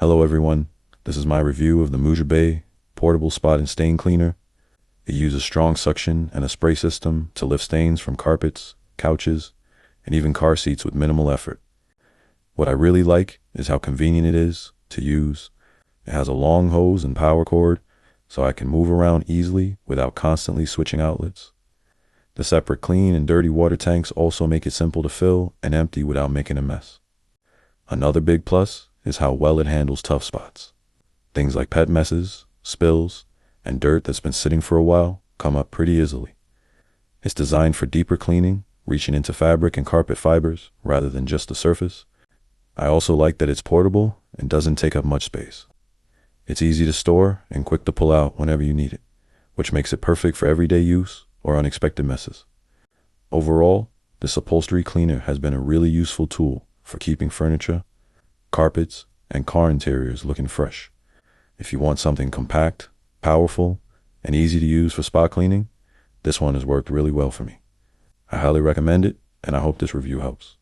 Hello everyone, this is my review of the Mujerbay portable spot and stain cleaner. It uses strong suction and a spray system to lift stains from carpets, couches, and even car seats with minimal effort. What I really like is how convenient it is to use. It has a long hose and power cord, so I can move around easily without constantly switching outlets. The separate clean and dirty water tanks also make it simple to fill and empty without making a mess. Another big plus is how well it handles tough spots. Things like pet messes, spills, and dirt that's been sitting for a while come up pretty easily. It's designed for deeper cleaning, reaching into fabric and carpet fibers rather than just the surface. I also like that it's portable and doesn't take up much space. It's easy to store and quick to pull out whenever you need it, which makes it perfect for everyday use or unexpected messes. Overall, this upholstery cleaner has been a really useful tool for keeping furniture, carpets, and car interiors looking fresh. If you want something compact, powerful, and easy to use for spot cleaning, this one has worked really well for me. I highly recommend it, and I hope this review helps.